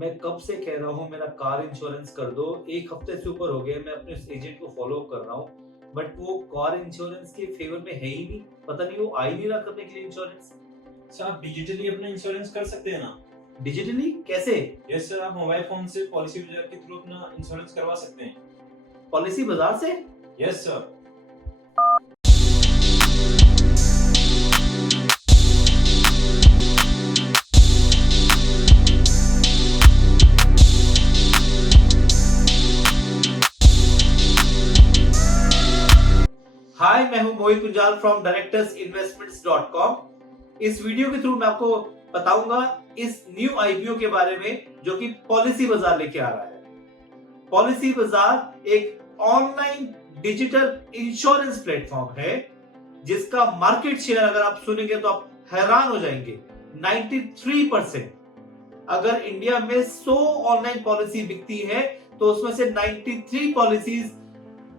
मैं कब से कह रहा हूँ मेरा कार इंश्योरेंस कर दो। एक हफ्ते से ऊपर हो गया, मैं अपने उस एजेंट को फॉलो कर रहा हूँ, बट वो कार इंश्योरेंस के फेवर में है ही नहीं। पता नहीं वो आ ही नहीं रहा करने के लिए इंश्योरेंस। सर आप डिजिटली अपना इंश्योरेंस कर सकते हैं ना। डिजिटली कैसे? यस सर, आप मोबाइल फोन से पॉलिसी बाजार के थ्रू अपना इंश्योरेंस करवा सकते हैं। पॉलिसी बाजार से? Yes sir. हाय, मैं हूं मोहित कुंजाल फ्रॉम directorsinvestments.com। इस वीडियो के थ्रू मैं आपको बताऊंगा इस न्यू आईपीओ के बारे में जो कि पॉलिसी बाजार लेके आ रहा है। पॉलिसी बाजार एक ऑनलाइन डिजिटल इंश्योरेंस प्लेटफॉर्म है जिसका मार्केट शेयर अगर आप सुनेंगे तो आप हैरान हो जाएंगे। 93%। अगर इंडिया में 100 ऑनलाइन पॉलिसी बिकती है तो उसमें से 93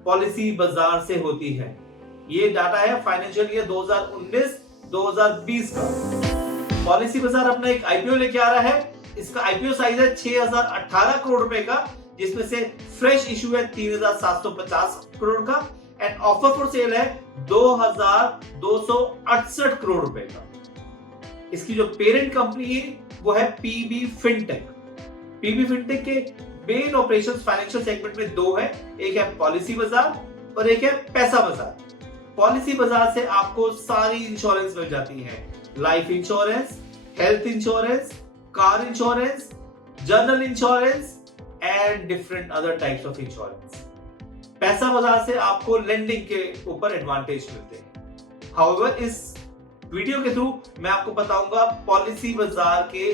पॉलिसी बाजार से होती है। ये डाटा है फाइनेंशियल ईयर 2019-2020 का। पॉलिसी बाजार अपना एक आईपीओ लेके आ रहा है। इसका आईपीओ साइज है 6018 करोड़ रुपए का, जिसमें से फ्रेश इशू है 3750 करोड़ का एंड ऑफर फॉर सेल है 2268 करोड़ रुपए का। इसकी जो पेरेंट कंपनी है वो है पीबी फिनटेक। पीबी फिनटेक के मेन ऑपरेशंस फाइनेंशियल सेगमेंट में दो है, एक है पॉलिसी बाजार और एक है पैसा बाजार। पॉलिसी बाजार से आपको सारी इंश्योरेंस मिल जाती है, life insurance, health insurance, car insurance, general insurance and different other types of insurance. पैसा बाजार से आपको लेंडिंग के ऊपर एडवांटेज मिलते हैं। हाउएवर इस वीडियो के थ्रू मैं आपको बताऊंगा पॉलिसी बाजार के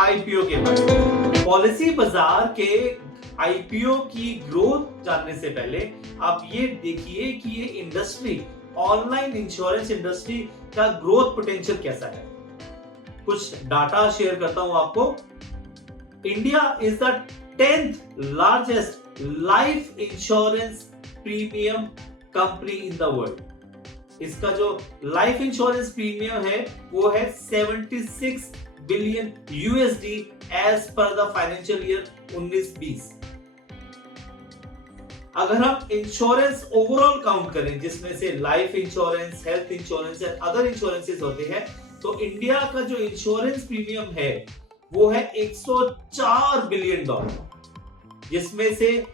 आईपीओ के बारे में। पॉलिसी बाजार के आईपीओ की ग्रोथ जानने से पहले आप ये देखिए कि ये इंडस्ट्री, ऑनलाइन इंश्योरेंस इंडस्ट्री का ग्रोथ पोटेंशियल कैसा है। कुछ डाटा शेयर करता हूं आपको। India is the 10th largest life insurance premium company in the world. इसका जो लाइफ इंश्योरेंस प्रीमियम है वो है 76 billion USD as per the financial year 19-20। अगर हम इंश्योरेंस ओवरऑल काउंट करें जिसमें से life insurance, health insurance and other insurances होते हैं, तो इंडिया का जो इंश्योरेंस प्रीमियम है वो है 104 बिलियन डॉलर, जिसमें से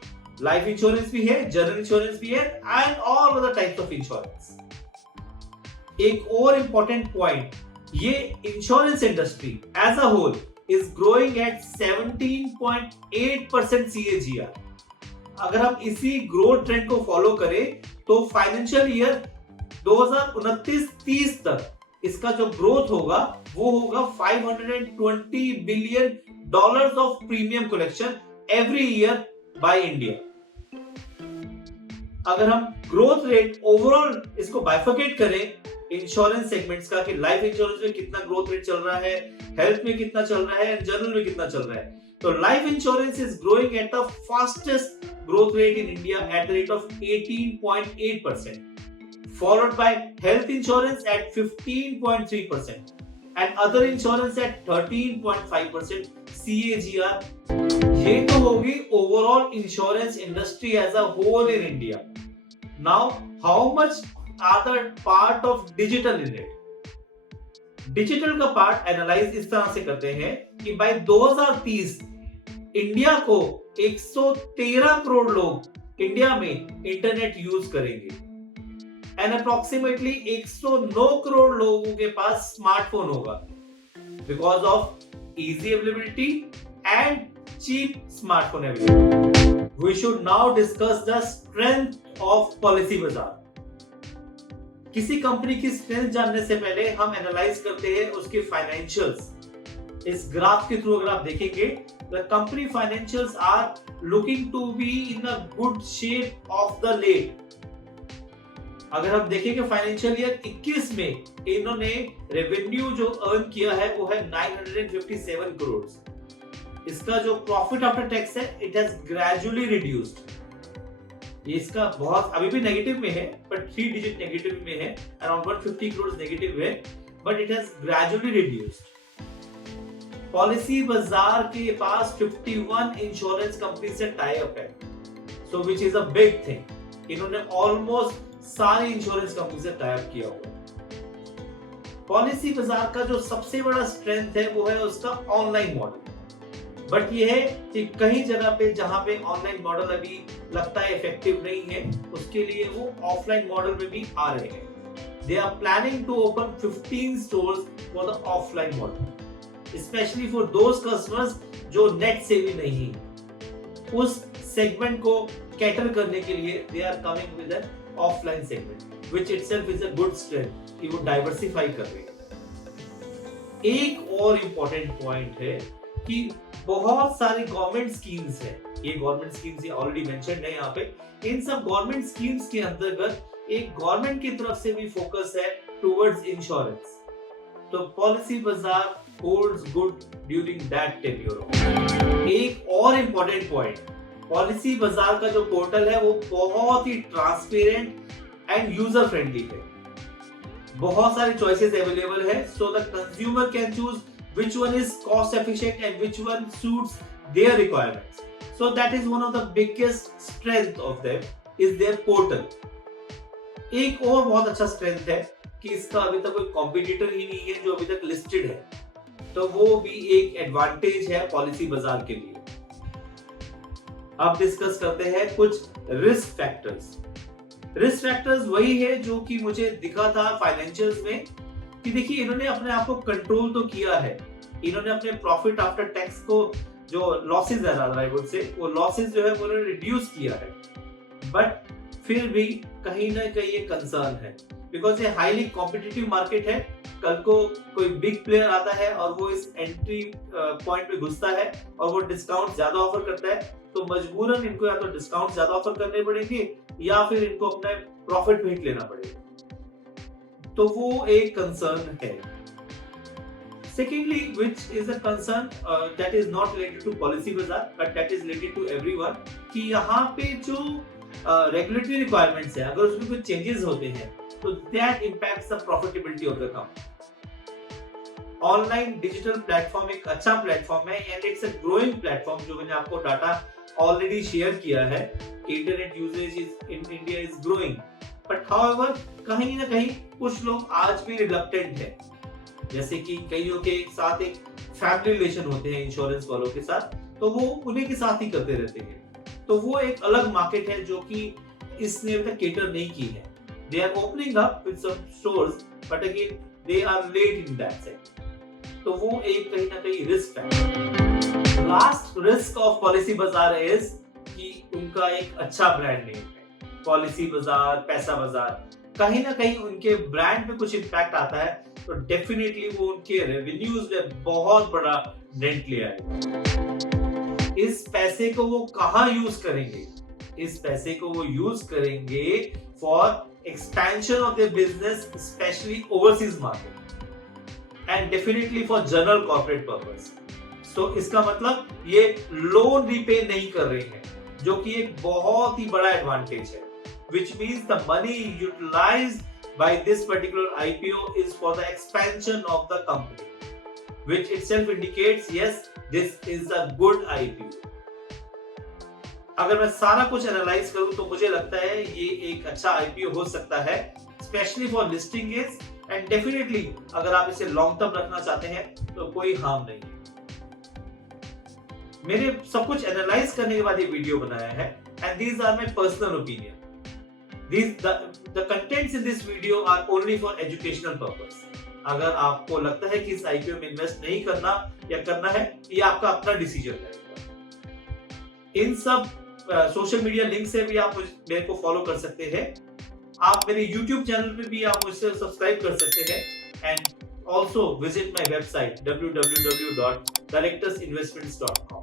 लाइफ इंश्योरेंस भी है, जनरल इंश्योरेंस भी है and all other types of insurance. एक और इंपॉर्टेंट पॉइंट, ये insurance industry as a whole is growing at 17.8% CAGR। अगर हम इसी ग्रोथ ट्रेंड को फॉलो करें तो फाइनेंशियल ईयर 2029-30 तक इसका जो ग्रोथ होगा वो होगा 520 billion dollars of premium collection every year by India. अगर हम ग्रोथ रेट ओवरऑल इसको बाइफरकेट करें इंश्योरेंस सेगमेंट्स का कि लाइफ इंश्योरेंस में कितना ग्रोथ रेट चल रहा है, हेल्थ में कितना चल रहा है, जनरल में कितना चल रहा है, तो life insurance is growing at the fastest growth rate in India at the rate of 18.8%, followed by health insurance at 15.3% and other insurance at 13.5% CAGR। ये तो होगी overall insurance industry as a whole in India। Now, how much are the part of digital in it? Digital का part analyze इस तरह से करते हैं कि by 2030 इंडिया को 113 करोड़ लोग इंडिया में इंटरनेट यूज करेंगे एंड अप्रोक्सीमेटली 109 करोड़ लोगों के पास स्मार्टफोन होगा because of easy availability and cheap smartphone availability. We should now discuss the strength of policy बाजार। किसी कंपनी की स्ट्रेंथ जानने से पहले हम एनालाइज करते हैं उसके फाइनेंशियल्स। इस ग्राफ के थ्रू अगर आप देखेंगे, the company financials are looking to be in a good shape of the late। अगर हम देखेंगे फाइनेंशियल ईयर 21 में इन्होंने रेवेन्यू जो अर्न किया है वो है 957 करोड़। इसका जो प्रॉफिट आफ्टर टैक्स है इट हैज ग्रेजुअली रिड्यूस्ड। इसका बहुत अभी भी नेगेटिव में है, बट 3 डिजिट नेगेटिव में है, अराउंड 150 करोड़ नेगेटिव है, but it has gradually reduced. Policybazaar के पास 51 इंश्योरेंस कंपनी से टाई अप है, so which is a big thing. इन्होंने ऑलमोस्ट सारी इंश्योरेंस कंपनी से टाई अप किया हुआ है। पॉलिसी बाजार का जो सबसे बड़ा स्ट्रेंथ है वो है उसका ऑनलाइन मॉडल, बट ये है कि कई जगह पे जहां पे ऑनलाइन मॉडल अभी लगता है इफेक्टिव नहीं है, उसके लिए वो ऑफलाइन मॉडल में भी आ रहे हैं। They are planning to open 15 stores for the offline model, especially for those customers जो नेट सेवी नहीं है। उस सेगमेंट को कैटर करने के लिए they are coming with an offline segment, which itself is a good strength कि वो डाइवर्सिफाई कर रहे हैं। एक और इम्पोर्टेंट पॉइंट है कि बहुत सारी गवर्नमेंट स्कीम्स है, ये गवर्नमेंट स्कीम्स ऑलरेडी मेंशन्ड है यहाँ पे। इन सब गवर्नमेंट स्कीम्स के अंतर्गत एक गवर्नमेंट की तरफ से भी फोकस है टुवर्ड्स इंश्योरेंस, तो पॉलिसी बाजार holds good during that tenure. एक और इम्पोर्टेंट पॉइंट, पॉलिसी बाजार का जो पोर्टल है वो बहुत ही ट्रांसपेरेंट एंड यूजर फ्रेंडली है। बहुत सारी चॉइसेस अवेलेबल है, so the consumer can choose which one is cost efficient and which one suits their requirements. So that is one of the biggest strength of them is their portal. एक और बहुत अच्छा strength है कि इसका अभी तक कोई कॉम्पिटिटर ही नहीं है जो अभी तक लिस्टेड है, तो वो भी एक एडवांटेज है पॉलिसी बाजार के लिए। अब डिस्कस करते हैं कुछ रिस्क फैक्टर्स। रिस्क फैक्टर्स वही है जो कि मुझे दिखा था फाइनेंशियल्स में कि देखिए इन्होंने अपने आप को कंट्रोल तो किया है, इन्होंने अपने प्रॉफिट आफ्टर टैक्स को जो लॉसेस है आई वुड से वो लॉसेस जो है वो उन्होंने रिड्यूस किया है, बट फिर भी कहीं ना कहीं ये कंसर्न है बिकॉज ये हाईली कॉम्पिटिटिव मार्केट है। कल को कोई बिग प्लेयर आता है और वो इस एंट्री पॉइंट पे घुसता है और वो डिस्काउंट ज्यादा ऑफर करता है, तो मजबूरन इनको या तो डिस्काउंट ज्यादा ऑफर करने पड़ेंगे या फिर इनको अपना प्रॉफिट भेज लेना पड़ेगा, तो वो एक कंसर्न है। Secondly, which is a concern that is not related to policy bazaar but that is related to everyone, कि यहाँ पे जो regulatory requirements है, अगर उसमें कुछ changes होते हैं तो that impacts the profitability of the company। Online digital platform एक अच्छा प्लेटफॉर्म है and it's a growing platform, जो मैंने आपको डाटा ऑलरेडी शेयर किया है कि internet usage in India is growing, but however कहीं ना कहीं कुछ लोग आज भी रिलक्टेंट है, जैसे कि कईयों के साथ एक फैमिली रिलेशन होते हैं इंश्योरेंस वालों के साथ, तो वो उन्हीं के साथ ही करते रहते हैं, तो वो एक अलग मार्केट है जो कि इसने अभी तक केटर नहीं की है। They are opening up with some stores but again they are late in that sector, तो वो एक कहीं ना कहीं रिस्क है। लास्ट रिस्क ऑफ पॉलिसी बाजार इज कि उनका एक अच्छा ब्रांड नेम है। पॉलिसी बाजार, पैसा बाजार, कहीं ना कहीं उनके ब्रांड पे कुछ इम्पैक्ट आता है तो डेफिनेटली वो उनके रेवेन्यूज में बहुत बड़ा डेंट ले आएगा। इस पैसे को वो कहां यूज करेंगे? इस पैसे को वो यूज करेंगे for expansion of their business, specially overseas market and definitely for general corporate purpose. So इसका मतलब ये लोन रीपे नहीं कर रहे हैं, जो कि एक बहुत ही बड़ा एडवांटेज है, which means the money utilized by this particular IPO is for the expansion of the company, which itself indicates yes, this is a good IPO. अगर मैं सारा कुछ एनालाइज करूं तो मुझे लगता है ये एक अच्छा IPO हो सकता है, specially for listing gauge, and definitely अगर आप इसे लॉन्ग टर्म रखना चाहते हैं तो कोई हार्म नहीं है। मैंने सब कुछ एनालाइज करने के बाद ये वीडियो बनाया है and these are my personal opinion. The contents in this video are only for educational purpose. अगर आपको लगता है कि इस IPO में इन्वेस्ट नहीं करना या करना है, ये आपका अपना डिसीजन रहेगा। इन सब सोशल मीडिया लिंक से भी आप मेरे को फॉलो कर सकते हैं। आप मेरे YouTube चैनल पे भी आप मुझसे सब्सक्राइब कर सकते हैं and also visit my website www.directorsinvestments.com।